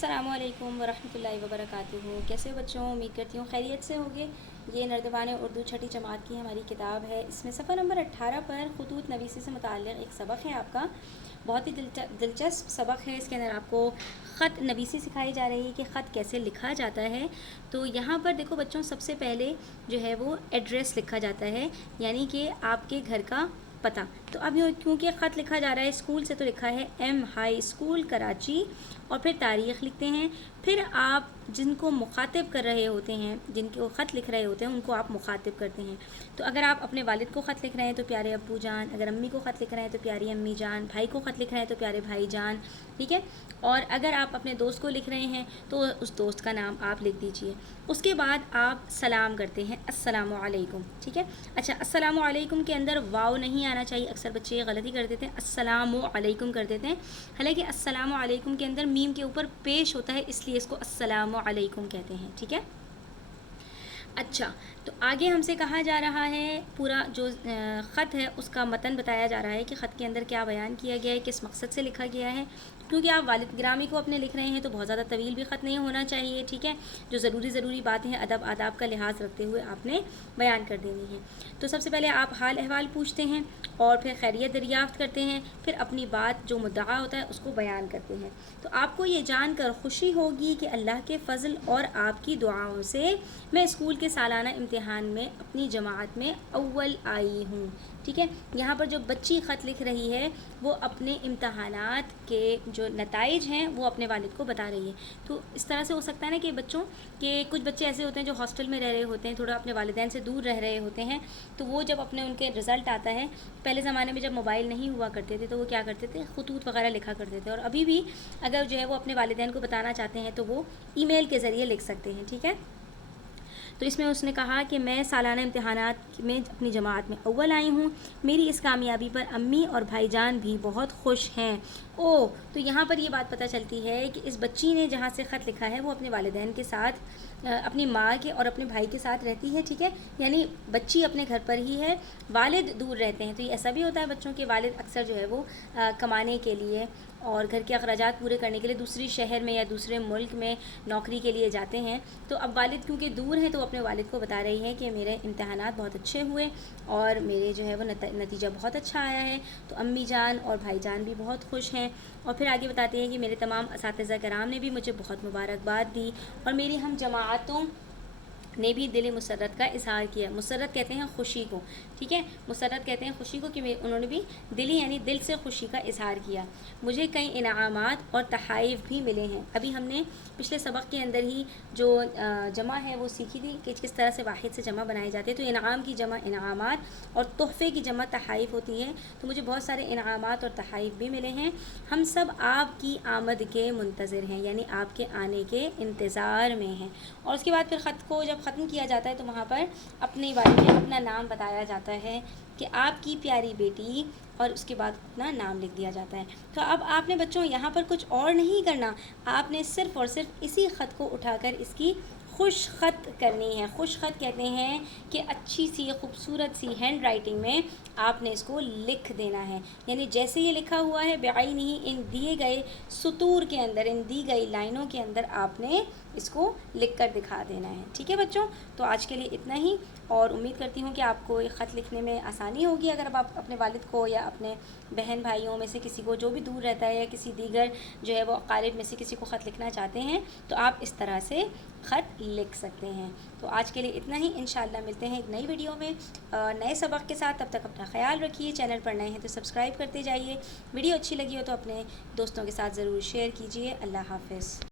अस्सलामु अलैकुम वरहमतुल्लाहि वबरकातुहू। कैसे हो बच्चों? उम्मीद करती हूँ खैरियत से होगे। ये नर्दबान उर्दू छठी जमात की हमारी किताब है। इसमें सफ़र नंबर 18 पर ख़ुतूत नवीसी से मुताल्लिक़ एक सबक है आपका। बहुत ही दिलचस्प सबक है। इसके अंदर आपको ख़त नवीसी सिखाई जा रही है कि ख़त कैसे लिखा जाता है। तो यहाँ पर देखो बच्चों, सबसे पहले जो है वो एड्रेस लिखा जाता है, यानी कि आपके घर का पता। तो अब क्योंकि ख़त लिखा जा रहा है स्कूल से, तो लिखा है एम हाई स्कूल कराची, और फिर तारीख़ लिखते हैं। फिर आप जिनको मुखातिब कर रहे होते हैं, जिनको ख़त लिख रहे होते हैं, उनको आप मुखातिब करते हैं। तो अगर आप अपने वालिद को ख़त लिख रहे हैं तो प्यारे अब्बू जान, अगर अम्मी को ख़त लिख रहे हैं तो प्यारी अम्मी जान, भाई को ख़त लिख रहे हैं तो प्यारे भाई जान, ठीक है। और अगर आप अपने दोस्त को लिख रहे हैं तो उस दोस्त का नाम आप लिख दीजिए। उसके बाद आप सलाम करते हैं, अस्सलामु अलैकुम, ठीक है। अच्छा, अस्सलामु अलैकुम के अंदर वाव नहीं आना चाहिए। अक्सर बच्चे ये गलती कर देते हैं, अस्सलामु अलैकुम कर देते हैं। हालांकि अस्सलामु अलैकुम के अंदर मीम के ऊपर पेश होता है, इसलिए इसको अस्सलामु अलैकुम कहते हैं, ठीक है। अच्छा, तो आगे हमसे कहा जा रहा है, पूरा जो ख़त है उसका मतन बताया जा रहा है कि ख़त के अंदर क्या बयान किया गया है, किस मकसद से लिखा गया है। क्योंकि आप वालिद गिरामी को अपने लिख रहे हैं तो बहुत ज़्यादा तवील भी ख़त नहीं होना चाहिए, ठीक है। जो ज़रूरी बातें हैं अदब आदाब का लिहाज रखते हुए आपने बयान कर देनी है। तो सबसे पहले आप हाल अहवाल पूछते हैं और फिर खैरियत दरियाफ़्त करते हैं, फिर अपनी बात जो मुद्दा होता है उसको बयान करते हैं। तो आपको ये जानकर खुशी होगी कि अल्लाह के फ़ज़ल और आपकी दुआओं से मैं स्कूल के सालाना इम्तिहान में अपनी जमात में अव्वल आई हूँ, ठीक है। यहाँ पर जो बच्ची ख़त लिख रही है वो अपने इम्तहानात के जो नताइज हैं वो अपने वालिद को बता रही है। तो इस तरह से हो सकता है ना कि बच्चों के कुछ बच्चे ऐसे होते हैं जो हॉस्टल में रह रहे होते हैं, थोड़ा अपने वालिदैन से दूर रह रहे होते हैं, तो वो जब अपने उनके रिज़ल्ट आता है, पहले ज़माने में जब मोबाइल नहीं हुआ करते थे तो वो क्या करते थे, ख़ुतूत वगैरह लिखा करते थे। और अभी भी अगर जो है वो अपने वालिदैन को बताना चाहते हैं तो वो ईमेल के ज़रिए लिख सकते हैं, ठीक है। तो इसमें उसने कहा कि मैं सालाना इम्तिहानात में अपनी जमात में अव्वल आई हूँ। मेरी इस कामयाबी पर अम्मी और भाईजान भी बहुत खुश हैं। ओह, तो यहाँ पर ये बात पता चलती है कि इस बच्ची ने जहाँ से ख़त लिखा है वो अपने वालिदैन के साथ, अपनी माँ के और अपने भाई के साथ रहती है, ठीक है। यानी बच्ची अपने घर पर ही है, वालिद दूर रहते हैं। तो ये ऐसा भी होता है बच्चों के वालिद अक्सर जो है वो कमाने के लिए और घर के अखराजात पूरे करने के लिए दूसरी शहर में या दूसरे मुल्क में नौकरी के लिए जाते हैं। तो अब वालिद क्योंकि दूर हैं तो अपने वालिद को बता रही है कि मेरे इम्तहानात बहुत अच्छे हुए और मेरे जो है वो नतीजा बहुत अच्छा आया है। तो अम्मी जान और भाई जान भी बहुत खुश हैं। और फिर आगे बताते हैं कि मेरे तमाम असातिज़ा कराम ने भी मुझे बहुत मुबारकबाद दी और मेरी हम जमातों ने भी दिल मुसरत का इजहार किया। मुसरत कहते हैं खुशी को, ठीक है। मुसरत कहते हैं खुशी को कि उन्होंने भी दिली यानी दिल से खुशी का इजहार किया। मुझे कई इनामात और तहाइफ भी मिले हैं। अभी हमने पिछले सबक के अंदर ही जो जमा है वो सीखी थी कि किस तरह से वाहिद से जमा बनाए जाते हैं। तो इनाम की जमा इनामात और तोहफ़े की जमा तहाइफ होती है। तो मुझे बहुत सारे इनामात और तहाइफ भी मिले हैं। हम सब आपकी आमद के मुंतज़िर हैं, यानी आपके आने के इंतज़ार में हैं। और उसके बाद फिर ख़त को जब ख़त्म किया जाता है तो वहाँ पर अपने बारे में अपना नाम बताया जाता है कि आपकी प्यारी बेटी, और उसके बाद अपना नाम लिख दिया जाता है। तो अब आपने बच्चों यहाँ पर कुछ और नहीं करना, आपने सिर्फ़ और सिर्फ इसी ख़त को उठाकर इसकी खुश ख़त करनी है। खुश ख़त कहते हैं कि अच्छी सी खूबसूरत सी हैंड राइटिंग में आपने इसको लिख देना है, यानी जैसे ये लिखा हुआ है बेआइनी इन दिए गए सतूर के अंदर, इन दी गई लाइनों के अंदर आपने इसको लिख कर दिखा देना है, ठीक है बच्चों। तो आज के लिए इतना ही, और उम्मीद करती हूँ कि आपको ये ख़त लिखने में आसानी होगी। अगर अब आप अपने वालिद को या अपने बहन भाइयों में से किसी को जो भी दूर रहता है या किसी दीगर जो है वो अकारिब में से किसी को ख़त लिखना चाहते हैं तो आप इस तरह से ख़त लिख सकते हैं। तो आज के लिए इतना ही, इंशाअल्लाह मिलते हैं एक नई वीडियो में नए सबक के साथ। तब तक अपना ख्याल रखिए। चैनल पर नए हैं तो सब्सक्राइब करते जाइए। वीडियो अच्छी लगी हो तो अपने दोस्तों के साथ ज़रूर शेयर कीजिए। अल्लाह हाफ़िज़।